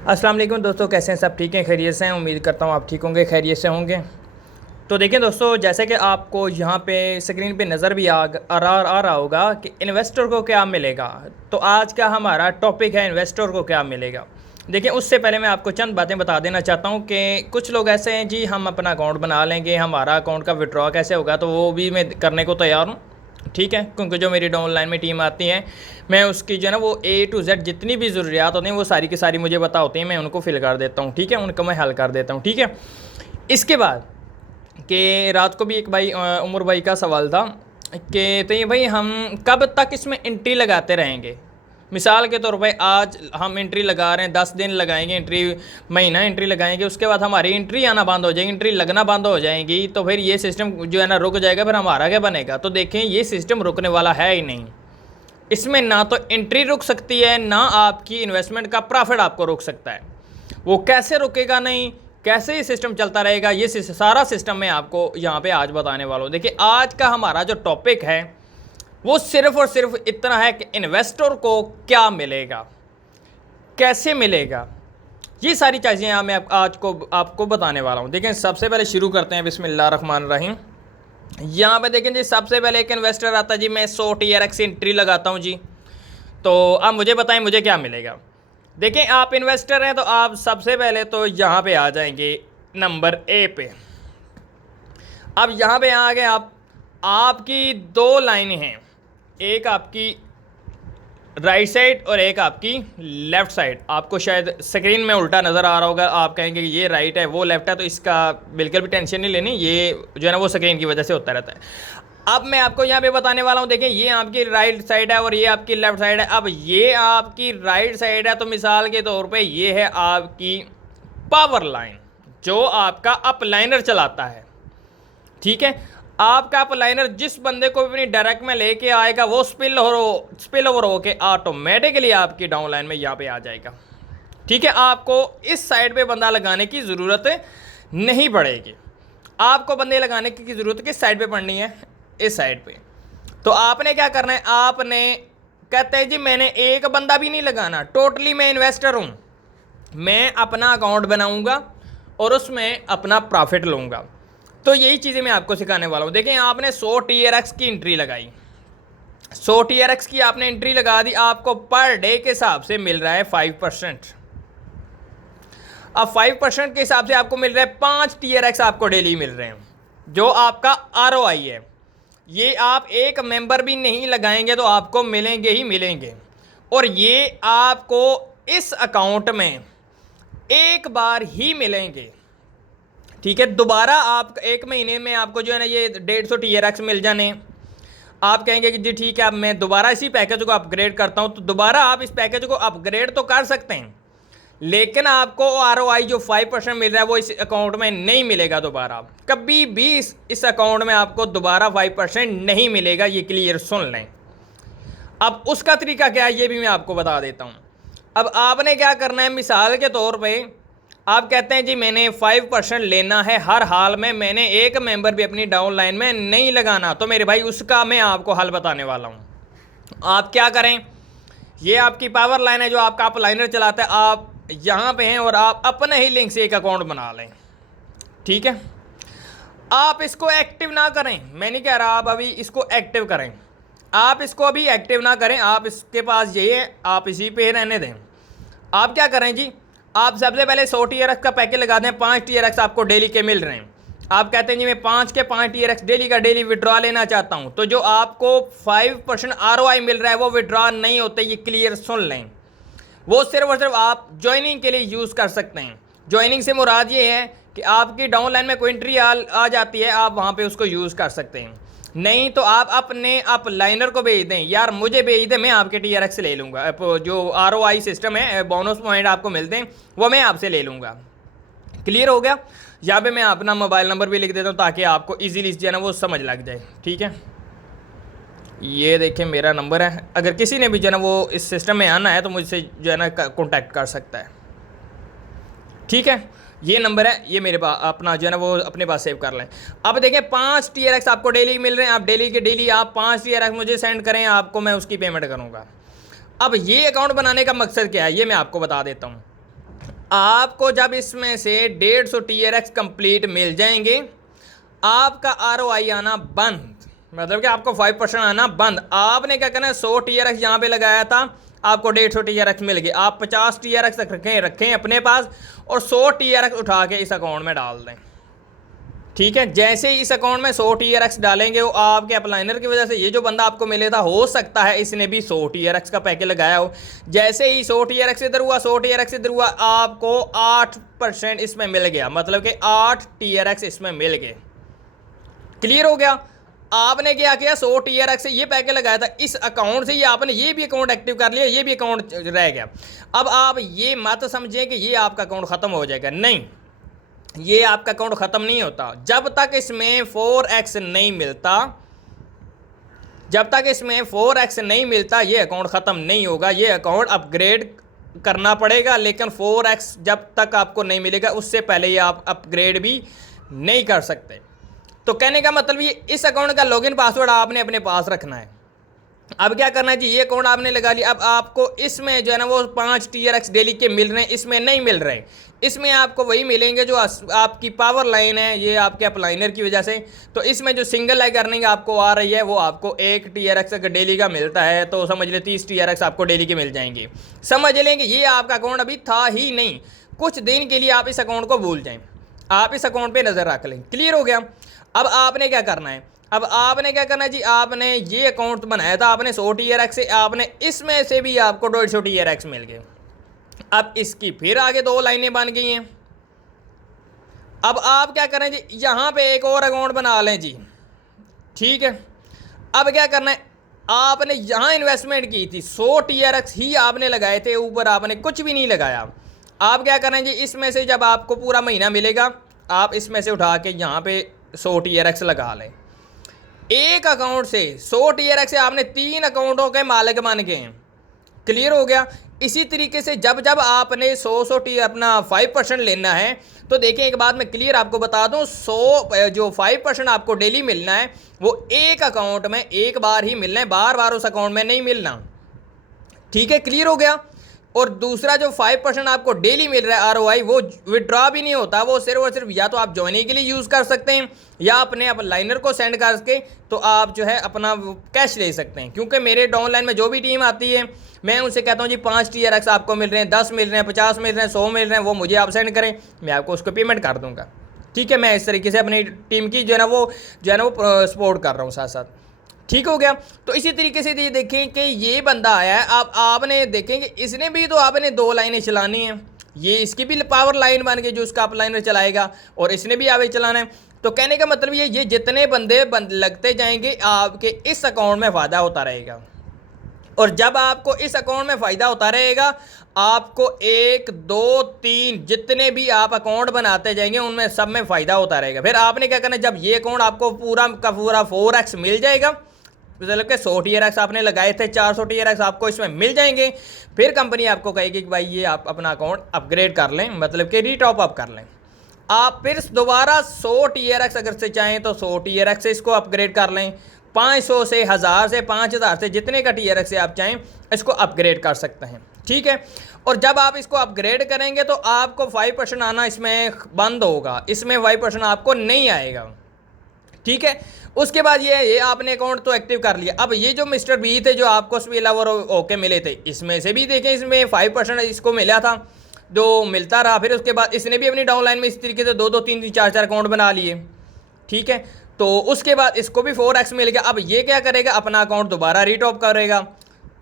अस्सलाम वालेकुम दोस्तों, कैसे हैं? सब ठीक हैं, खैरियत से हैं। उम्मीद करता हूँ आप ठीक होंगे, खैरियत से होंगे। तो देखिए दोस्तों, जैसे कि आपको यहाँ पे स्क्रीन पे नज़र भी आ रहा होगा कि इन्वेस्टर को क्या मिलेगा। तो आज का हमारा टॉपिक है इन्वेस्टर को क्या मिलेगा। देखिए, उससे पहले मैं आपको चंद बातें बता देना चाहता हूँ कि कुछ लोग ऐसे हैं जी, हम अपना अकाउंट बना लेंगे, हमारा अकाउंट का विड्रॉ कैसे होगा, तो वो भी मैं करने को तैयार हूँ। ठीक है, क्योंकि जो मेरी डाउनलाइन में टीम आती है, मैं उसकी जो है ना वो A to Z जितनी भी ज़रूरियात होती हैं वो सारी की सारी मुझे पता होती हैं, मैं उनको फिल कर देता हूँ। ठीक है, उनको मैं हल कर देता हूँ। ठीक है, इसके बाद कि रात को भी एक भाई उमर भाई का सवाल था कि तो ये भाई हम कब तक इसमें एंट्री लगाते रहेंगे। मिसाल के तौर पे आज हम एंट्री लगा रहे हैं, 10 दिन लगाएंगे एंट्री, महीना एंट्री लगाएंगे, उसके बाद हमारी एंट्री आना बंद हो जाएगी, एंट्री लगना बंद हो जाएगी, तो फिर ये सिस्टम जो है ना रुक जाएगा। फिर हमारा क्या बनेगा? तो देखें, ये सिस्टम रुकने वाला है ही नहीं। इसमें ना तो एंट्री रुक सकती है, ना आपकी इन्वेस्टमेंट का प्रॉफिट आपको रोक सकता है। वो कैसे रुकेगा नहीं, कैसे ये सिस्टम चलता रहेगा, ये सारा सिस्टम मैं आपको यहाँ पे आज बताने वाला हूँ। देखिए, आज का हमारा जो टॉपिक है वो सिर्फ और सिर्फ इतना है कि इन्वेस्टर को क्या मिलेगा, कैसे मिलेगा, ये सारी चीज़ें मैं आज को आपको बताने वाला हूँ। देखिए, सबसे पहले शुरू करते हैं बिस्मिल्लाहिर्रहमानिर्रहीम। यहाँ पे देखें जी, सबसे पहले एक इन्वेस्टर आता है जी, मैं 100 TRX एंट्री लगाता हूँ जी। तो अब मुझे बताएं मुझे क्या मिलेगा। देखें, आप इन्वेस्टर हैं तो आप सबसे पहले तो यहाँ पे आ जाएंगे नंबर A पे। अब यहाँ पे आ गए आप, आपकी दो लाइनें हैं, एक आपकी राइट साइड और एक आपकी लेफ़्ट साइड। आपको शायद स्क्रीन में उल्टा नज़र आ रहा होगा, आप कहेंगे कि ये राइट है वो लेफ़्ट है, तो इसका बिल्कुल भी टेंशन नहीं लेनी, ये जो है ना वो स्क्रीन की वजह से होता रहता है। अब मैं आपको यहाँ पे बताने वाला हूँ। देखें, ये आपकी राइट साइड है और ये आपकी लेफ़्ट साइड है। अब ये आपकी राइट साइड है, तो मिसाल के तौर पर ये है आपकी पावर लाइन, जो आपका अपलाइनर चलाता है। ठीक है, आपका अपलाइनर जिस बंदे को अपनी डायरेक्ट में लेके आएगा वो स्पिल ओवर हो के ऑटोमेटिकली आपकी डाउनलाइन में यहाँ पे आ जाएगा। ठीक है, आपको इस साइड पे बंदा लगाने की ज़रूरत नहीं पड़ेगी। आपको बंदे लगाने की ज़रूरत किस साइड पे पड़नी है? इस साइड पे। तो आपने क्या करना है, आपने कहते हैं जी मैंने एक बंदा भी नहीं लगाना, टोटली मैं इन्वेस्टर हूँ, मैं अपना अकाउंट बनाऊँगा और उसमें अपना प्रॉफिट लूँगा। तो यही चीज़ें मैं आपको सिखाने वाला हूँ। देखें, आपने 100 TRX की एंट्री लगाई, 100 TRX की आपने एंट्री लगा दी, आपको पर डे के हिसाब से मिल रहा है 5%। अब 5% के हिसाब से आपको मिल रहा है 5 TRX आपको डेली मिल रहे हैं, जो आपका ROI है। ये आप एक मेंबर भी नहीं लगाएंगे तो आपको मिलेंगे ही मिलेंगे, और ये आपको इस अकाउंट में एक बार ही मिलेंगे। ठीक है, दोबारा आप एक महीने में आपको जो है ना ये 150 TRX मिल जाने, आप कहेंगे कि जी ठीक है, अब मैं दोबारा इसी पैकेज को अपग्रेड करता हूँ, तो दोबारा आप इस पैकेज को अपग्रेड तो कर सकते हैं, लेकिन आपको ROI जो 5% मिल रहा है वो इस अकाउंट में नहीं मिलेगा दोबारा। कभी भी इस अकाउंट में आपको दोबारा 5% नहीं मिलेगा, ये क्लियर सुन लें। अब उसका तरीका क्या है ये भी मैं आपको बता देता हूँ। अब आपने क्या करना है, मिसाल के तौर पर आप कहते हैं जी मैंने 5% लेना है हर हाल में, मैंने एक मेंबर भी अपनी डाउन लाइन में नहीं लगाना, तो मेरे भाई उसका मैं आपको हल बताने वाला हूँ। आप क्या करें, ये आपकी पावर लाइन है जो आपका अपलाइनर चलाता है, आप यहाँ पे हैं और आप अपने ही लिंक से एक अकाउंट बना लें। ठीक है, आप इसको एक्टिव ना करें, मैं नहीं कह रहा आप अभी इसको एक्टिव करें, आप इसको अभी एक्टिव ना करें, आप इसके पास ये है, आप इसी पे रहने दें। आप क्या करें जी, आप सबसे पहले 100 TRX का पैकेज लगा दें, 5 TRX आपको डेली के मिल रहे हैं। आप कहते हैं जी मैं 5 के 5 TRX डेली का डेली विड्रॉ लेना चाहता हूं, तो जो आपको 5% ROI मिल रहा है वो विड्रॉ नहीं होते, ये क्लियर सुन लें। वो सिर्फ और सिर्फ आप ज्वाइनिंग के लिए यूज़ कर सकते हैं। ज्वाइनिंग से मुराद ये है कि आपकी डाउनलाइन में कोई एंट्री आ जाती है, आप वहाँ पर उसको यूज़ कर सकते हैं। नहीं तो आप अपने अपलाइनर को भेज दें, यार मुझे भेज दें, मैं आपके TRX से ले लूँगा, जो ROI सिस्टम है, बोनस पॉइंट आपको मिलते हैं वो मैं आपसे ले लूँगा। क्लियर हो गया? यहाँ पे मैं अपना मोबाइल नंबर भी लिख देता हूँ ताकि आपको इजीली जो है ना वो समझ लग जाए। ठीक है, ये देखें मेरा नंबर है, अगर किसी ने भी जो है ना वो इस सिस्टम में आना है तो मुझसे जो है ना कॉन्टैक्ट कर सकता है। ठीक है, ये नंबर है, ये मेरे पास अपना जो है ना वो अपने पास सेव कर लें। अब देखें 5 TRX आपको डेली मिल रहे हैं, आप डेली के डेली आप 5 TRX मुझे सेंड करें, आपको मैं उसकी पेमेंट करूँगा। अब ये अकाउंट बनाने का मकसद क्या है ये मैं आपको बता देता हूँ। आपको जब इसमें से 150 TRX कंप्लीट मिल जाएंगे, आपका ROI आना बंद, मतलब कि आपको 5% आना बंद। आपने क्या करना है, 100 TRX यहाँ पे लगाया था, आपको 150 TRX मिल गए। आप 50 TRX तक रखें अपने पास और 100 TRX उठा के इस अकाउंट में डाल दें। ठीक है, जैसे ही इस अकाउंट में 100 TRX डालेंगे, वो आपके अपलाइनर की वजह से ये जो बंदा आपको मिले था, हो सकता है इसने भी 100 TRX का पैकेज लगाया हो। जैसे ही 100 TRX इधर हुआ, 100 TRX इधर हुआ, आपको 8% इसमें मिल गया, मतलब कि 8 TRX इसमें मिल गए। क्लियर हो गया। आपने क्या किया, 100 TRX से ये पैकेज लगाया था, इस अकाउंट से ये आपने ये भी अकाउंट एक्टिव कर लिया, ये भी अकाउंट रह गया। अब आप ये मत समझें कि ये आपका अकाउंट ख़त्म हो जाएगा, नहीं, ये आपका अकाउंट ख़त्म नहीं होता जब तक इसमें 4x नहीं मिलता। जब तक इसमें 4x नहीं मिलता ये अकाउंट ख़त्म नहीं होगा, ये अकाउंट अपग्रेड करना पड़ेगा। लेकिन 4x जब तक आपको नहीं मिलेगा, उससे पहले ये आप अपग्रेड भी नहीं कर सकते। तो कहने का मतलब ये, इस अकाउंट का लॉगिन पासवर्ड आपने अपने पास रखना है। अब क्या करना है जी, ये अकाउंट आपने लगा लिया। अब आपको इसमें जो है ना वो 5 TRX डेली के मिल रहे हैं, इसमें नहीं मिल रहे। इसमें आपको वही मिलेंगे जो आपकी पावर लाइन है, ये आपके अपलाइनर की वजह से। तो इसमें जो सिंगल लाइक अर्निंग आपको आ रही है, वो आपको 1 TRX अगर डेली का मिलता है तो समझ लें 30 TRX आपको डेली के मिल जाएंगे। समझ लें कि ये आपका अकाउंट अभी था ही नहीं, कुछ दिन के लिए आप इस अकाउंट को भूल जाएँ, आप इस अकाउंट पर नज़र रख लें। क्लियर हो गया। अब आपने क्या करना है, अब आपने क्या करना है जी, आपने ये अकाउंट बनाया था आपने 100 TRX से, आपने इसमें से भी आपको 150 TRX मिल गए। अब इसकी फिर आगे 2 लाइनें बन गई हैं। अब आप क्या करें जी, यहाँ पे एक और अकाउंट बना लें जी। ठीक है, अब क्या करना है, आपने यहाँ इन्वेस्टमेंट की थी, 100 TRX ही आपने लगाए थे, ऊपर आपने कुछ भी नहीं लगाया। आप क्या करें जी, इसमें से जब आपको पूरा महीना मिलेगा, आप इसमें से उठा के यहाँ पे 100 TRX लगा लें। एक अकाउंट से 100 TRX से आपने 3 अकाउंटों के मालिक बन गए हैं। क्लियर हो गया। इसी तरीके से जब जब आपने 100 टी अपना 5% लेना है, तो देखिए एक बात मैं क्लियर आपको बता दूं, 100 जो 5% आपको डेली मिलना है, वो एक अकाउंट में एक बार ही मिलना है, बार बार उस अकाउंट में नहीं मिलना। ठीक है, क्लियर हो गया। और दूसरा जो 5% आपको डेली मिल रहा है ROI, वो विड्रॉ भी नहीं होता, वो सिर्फ और सिर्फ या तो आप ज्वाइनिंग के लिए यूज़ कर सकते हैं, या अपने लाइनर को सेंड करके तो आप जो है अपना कैश ले सकते हैं। क्योंकि मेरे डाउनलाइन में जो भी टीम आती है, मैं उनसे कहता हूँ जी 5 TRX आपको मिल रहे हैं, 10 मिल रहे हैं, 50 मिल रहे हैं, 100 मिल रहे हैं, वो मुझे आप सेंड करें, मैं आपको उसको पेमेंट कर दूँगा। ठीक है, मैं इस तरीके से अपनी टीम की जो है ना वो सपोर्ट कर रहा हूँ साथ साथ। ठीक हो गया। तो इसी तरीके से ये देखें कि ये बंदा आया है, आपने देखें कि इसने भी तो आपने 2 लाइनें चलानी हैं, ये इसकी भी पावर लाइन बन गई जो उसका अपलाइनर चलाएगा, और इसने भी आगे चलाना है। तो कहने का मतलब ये जितने बंदे लगते जाएंगे, आपके इस अकाउंट में फ़ायदा होता रहेगा। और जब आपको इस अकाउंट में फ़ायदा होता रहेगा, आपको 1 2 3 जितने भी आप अकाउंट बनाते जाएंगे, उनमें सब में फ़ायदा होता रहेगा। फिर आपने क्या करना है, जब ये अकाउंट आपको पूरा का पूरा 4x मिल जाएगा, मतलब कि 100 TRX आपने लगाए थे, 400 TRX आपको इसमें मिल जाएंगे। फिर कंपनी आपको कहेगी कि भाई ये आप अपना अकाउंट अपग्रेड कर लें, मतलब कि रीटॉप अप कर लें। आप फिर दोबारा 100 TRX अगर से चाहें तो 100 TRX से इसको अपग्रेड कर लें, 500 से 1000 से 5000 से जितने का TRX से आप चाहें इसको अपग्रेड कर सकते हैं। ठीक है, और जब आप इसको अपग्रेड करेंगे तो आपको 5% आना इसमें बंद होगा, इसमें 5% आपको नहीं आएगा। ठीक है, उसके बाद ये आपने अकाउंट तो एक्टिव कर लिया। अब ये जो मिस्टर बी थे जो आपको स्पिलओवर ओके मिले थे, इसमें से भी देखें, इसमें 5% इसको मिला था, जो मिलता रहा। फिर उसके बाद इसने भी अपनी डाउनलाइन में इस तरीके से 2 3 4 अकाउंट बना लिए। ठीक है, तो उसके बाद इसको भी 4x मिल गया। अब ये क्या करेगा, अपना अकाउंट दोबारा रीटॉप करेगा,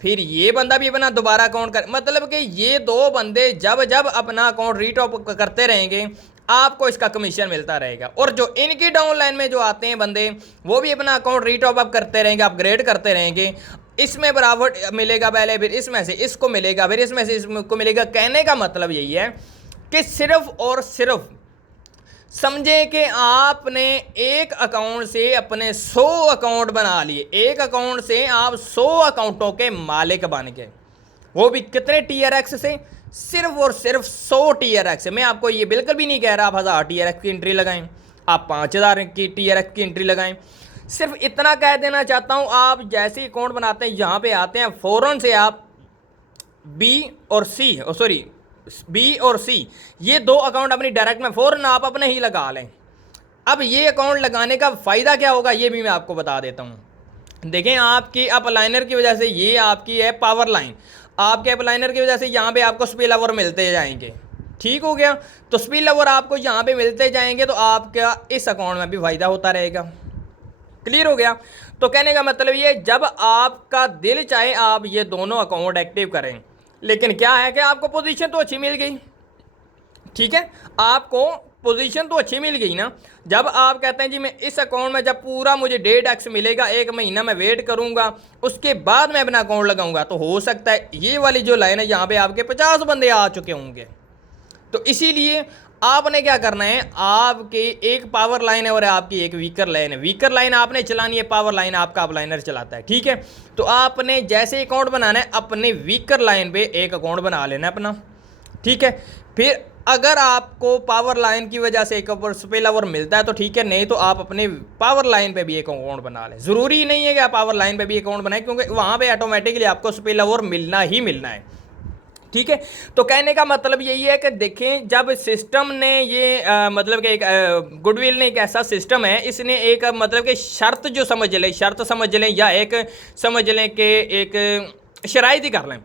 फिर ये बंदा भी अपना दोबारा अकाउंट कर, मतलब कि ये 2 बंदे जब जब अपना अकाउंट रीटॉप करते रहेंगे, आपको इसका कमीशन मिलता रहेगा। और जो इनकी डाउनलाइन में जो आते हैं बंदे, वो भी अपना अकाउंट रीटॉप अप करते रहेंगे, अपग्रेड करते रहेंगे, इसमें बराबर मिलेगा पहले, फिर इसमें से इसको मिलेगा, फिर इसमें से इसको मिलेगा। कहने का मतलब यही है कि सिर्फ और सिर्फ समझे कि आपने एक अकाउंट से अपने 100 अकाउंट बना लिए, एक अकाउंट से आप 100 अकाउंटों के मालिक बन गए, वो भी कितने TRX से, सिर्फ और सिर्फ 100 TRX। मैं आपको ये बिल्कुल भी नहीं कह रहा आप 1000 TRX की एंट्री लगाएं, आप 5000 की TRX की एंट्री लगाएं, सिर्फ इतना कह देना चाहता हूँ। आप जैसे ही अकाउंट बनाते हैं, यहाँ पे आते हैं, फ़ौरन से आप B और C, सॉरी बी और सी, ये दो अकाउंट अपनी डायरेक्ट में फ़ौरन आप अपने ही लगा लें। अब ये अकाउंट लगाने का फ़ायदा क्या होगा ये भी मैं आपको बता देता हूँ। देखें, आपकी अपलाइनर की वजह से ये आपकी है पावर लाइन, आपके अपलाइनर की वजह से यहाँ पे आपको स्पिल ओवर मिलते जाएंगे। ठीक हो गया, तो स्पिल ओवर आपको यहाँ पे मिलते जाएंगे तो आपका इस अकाउंट में भी फ़ायदा होता रहेगा। क्लियर हो गया। तो कहने का मतलब ये, जब आपका दिल चाहे आप ये दोनों अकाउंट एक्टिव करें, लेकिन क्या है कि आपको पोजीशन तो अच्छी मिल गई। ठीक है, आपको पोजीशन तो अच्छी मिल गई ना। जब आप कहते हैं जी मैं इस अकाउंट में जब पूरा मुझे 1.5x मिलेगा, 1 महीना मैं वेट करूंगा, उसके बाद मैं अपना अकाउंट लगाऊंगा, तो हो सकता है ये वाली जो लाइन है यहाँ पे आपके 50 बंदे आ चुके होंगे। तो इसीलिए आपने क्या करना है, आपके एक पावर लाइन है और आपकी एक वीकर लाइन है। वीकर लाइन आपने चलानी है, पावर लाइन आपका अपलाइनर चलाता है। ठीक है, तो आपने जैसे अकाउंट बनाना है अपने वीकर लाइन पे एक अकाउंट बना लेना अपना। ठीक है, फिर अगर आपको पावर लाइन की वजह से एक स्पिल ओवर मिलता है तो ठीक है, नहीं तो आप अपने पावर लाइन पे भी एक अकाउंट बना लें। ज़रूरी नहीं है कि आप पावर लाइन पे भी अकाउंट बनाएं, क्योंकि वहाँ पे ऑटोमेटिकली आपको स्पिल ओवर मिलना ही मिलना है। ठीक है, तो कहने का मतलब यही है कि देखें, जब सिस्टम ने ये मतलब कि एक गुडविल ने एक ऐसा सिस्टम है, इसने एक मतलब कि शर्त जो शर्त समझ लें या एक समझ लें कि एक शराइत ही कर लें।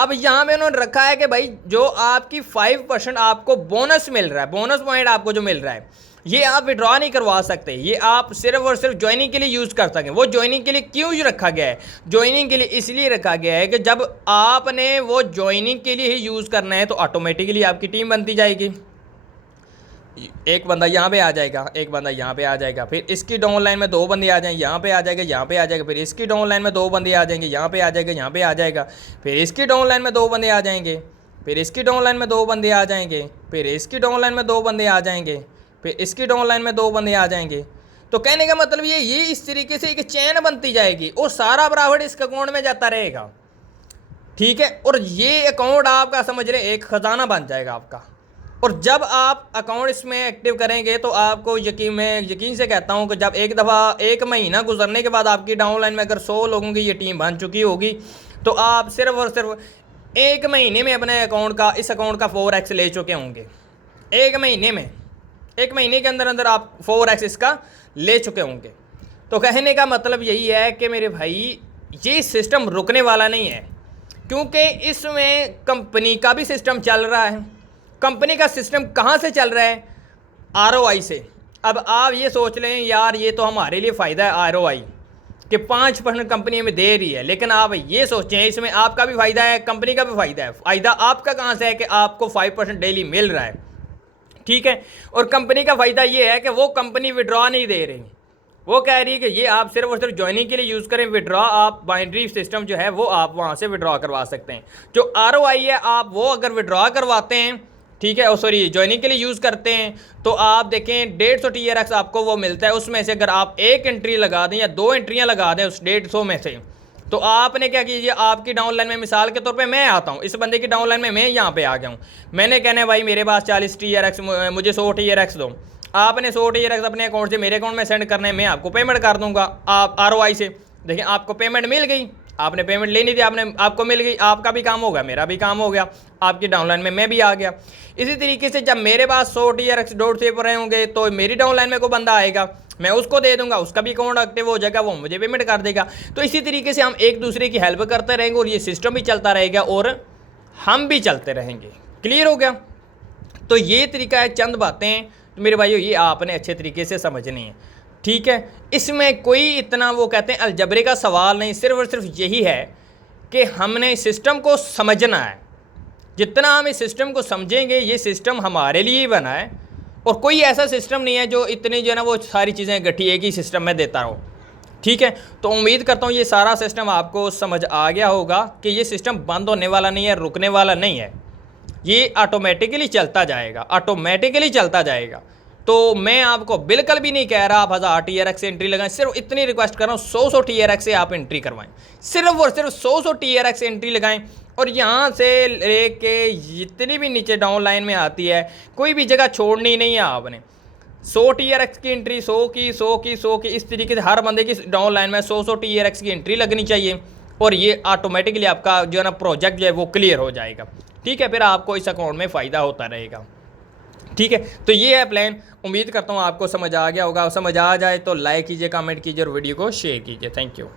अब यहाँ पे उन्होंने रखा है कि भाई जो आपकी 5% आपको बोनस मिल रहा है, बोनस पॉइंट आपको जो मिल रहा है, ये आप विड्रॉ नहीं करवा सकते, ये आप सिर्फ और सिर्फ ज्वाइनिंग के लिए यूज़ कर सकें। वो ज्वाइनिंग के लिए क्यों रखा गया है? ज्वाइनिंग के लिए इसलिए रखा गया है कि जब आपने वो ज्वाइनिंग के लिए ही यूज़ करना है तो ऑटोमेटिकली आपकी टीम बनती जाएगी। एक बंदा यहाँ पे आ जाएगा, एक बंदा यहाँ पे आ जाएगा, फिर इसकी डाउन लाइन में 2 बंदे आ जाएंगे, यहाँ पे आ जाएगा, यहाँ पे आ जाएगा, फिर इसकी डाउन लाइन में 2 बंदे आ जाएंगे, यहाँ पे आ जाएगा, यहाँ पे आ जाएगा, फिर इसकी डाउन लाइन में 2 बंदे आ जाएंगे, फिर इसकी डाउन लाइन में 2 बंदे आ जाएंगे, फिर इसकी डाउन लाइन में 2 बंदे आ जाएंगे, फिर इसकी डाउन लाइन में 2 बंदे आ जाएंगे। तो कहने का मतलब ये इस तरीके से एक चैन बनती जाएगी और सारा प्रॉफिट इस अकाउंट में जाता रहेगा। ठीक है, और ये अकाउंट आपका समझ रहे एक ख़जाना बन जाएगा आपका। और जब आप अकाउंट इसमें एक्टिव करेंगे तो आपको मैं यकीन से कहता हूँ कि जब एक दफ़ा 1 महीना गुजरने के बाद आपकी डाउनलाइन में अगर 100 लोगों की ये टीम बन चुकी होगी तो आप सिर्फ और सिर्फ 1 महीने में अपने इस अकाउंट का 4x ले चुके होंगे। 1 महीने में, 1 महीने के अंदर अंदर आप 4x इसका ले चुके होंगे। तो कहने का मतलब यही है कि मेरे भाई ये सिस्टम रुकने वाला नहीं है, क्योंकि इसमें कंपनी का भी सिस्टम चल रहा है। कंपनी का सिस्टम कहाँ से चल रहा है? ROI से। अब आप ये सोच लें यार ये तो हमारे लिए फ़ायदा है ROI कि 5% कंपनी हमें दे रही है, लेकिन आप ये सोचें इसमें आपका भी फ़ायदा है, कंपनी का भी फ़ायदा है। फ़ायदा आपका कहाँ से है कि आपको 5% डेली मिल रहा है। ठीक है, और कंपनी का फ़ायदा ये है कि वो कंपनी विड्रॉ नहीं दे रही, वो कह रही है कि ये आप सिर्फ और सिर्फ ज्वाइनिंग के लिए यूज़ करें। विड्रॉ आप बाइनरी सिस्टम जो है वो आप वहाँ से विड्रॉ करवा सकते हैं। जो ROI है आप वो अगर विड्रॉ करवाते हैं, ठीक है, सॉरी ज्वाइनिंग के लिए यूज़ करते हैं, तो आप देखें 150 TRX आपको वो मिलता है। उसमें से अगर आप 1 एंट्री लगा दें या 2 एंट्रियाँ लगा दें उस 150 में से, तो आपने क्या कीजिए, आपकी डाउनलाइन में मिसाल के तौर पे मैं आता हूँ, इस बंदे की डाउनलाइन में मैं यहाँ पे आ गया हूँ, मैंने कहना है भाई मेरे पास 40 TRX, मुझे 100 TRX दो। आपने 100 TRX अपने अकाउंट से मेरे अकाउंट में सेंड करना है, मैं आपको पेमेंट कर दूंगा आप ROI से। देखिए आपको पेमेंट मिल गई, आपने पेमेंट लेनी थी, आपको मिल गई, आपका भी काम हो गया, मेरा भी काम हो गया, आपकी डाउनलाइन में मैं भी आ गया। इसी तरीके से जब मेरे पास 100 TRX डॉट से पर रहे होंगे तो मेरी डाउनलाइन में कोई बंदा आएगा, मैं उसको दे दूंगा, उसका भी अकाउंट एक्टिव हो जाएगा, वो मुझे पेमेंट कर देगा। तो इसी तरीके से हम एक दूसरे की हेल्प करते रहेंगे और ये सिस्टम भी चलता रहेगा और हम भी चलते रहेंगे। क्लियर हो गया? तो ये तरीका है, चंद बातें तो मेरे भाइयों ये आपने अच्छे तरीके से समझनी है। ठीक है, इसमें कोई इतना वो कहते हैं अलजबरे का सवाल नहीं, सिर्फ और सिर्फ यही है कि हमने सिस्टम को समझना है। जितना हम इस सिस्टम को समझेंगे, ये सिस्टम हमारे लिए ही बना है और कोई ऐसा सिस्टम नहीं है जो इतनी जो है ना वो सारी चीज़ें इकट्ठी एक ही सिस्टम में देता हो। ठीक है, तो उम्मीद करता हूँ ये सारा सिस्टम आपको समझ आ गया होगा कि ये सिस्टम बंद होने वाला नहीं है, रुकने वाला नहीं है, ये ऑटोमेटिकली चलता जाएगा, ऑटोमेटिकली चलता जाएगा। तो मैं आपको बिल्कुल भी नहीं कह रहा आप 1000 TRX से एंट्री लगाएं, सिर्फ इतनी रिक्वेस्ट कर रहा हूँ 100 TRX से आप एंट्री करवाएं, सिर्फ और सिर्फ 100 TRX से एंट्री लगाएं। और यहाँ से लेके जितनी भी नीचे डाउन लाइन में आती है कोई भी जगह छोड़नी नहीं है आपने। 100 TRX की एंट्री, 100 की, 100 की, 100 की, इस तरीके से हर बंदे की डाउन लाइन में 100 TRX की एंट्री लगनी चाहिए और ये ऑटोमेटिकली आपका जो है ना प्रोजेक्ट जो है वो क्लियर हो जाएगा। ठीक है, फिर आपको इस अकाउंट में फ़ायदा होता रहेगा। ठीक है, तो ये है प्लान। उम्मीद करता हूँ आपको समझ आ गया होगा। समझ आ जाए तो लाइक कीजिए, कमेंट कीजिए और वीडियो को शेयर कीजिए। Thank you.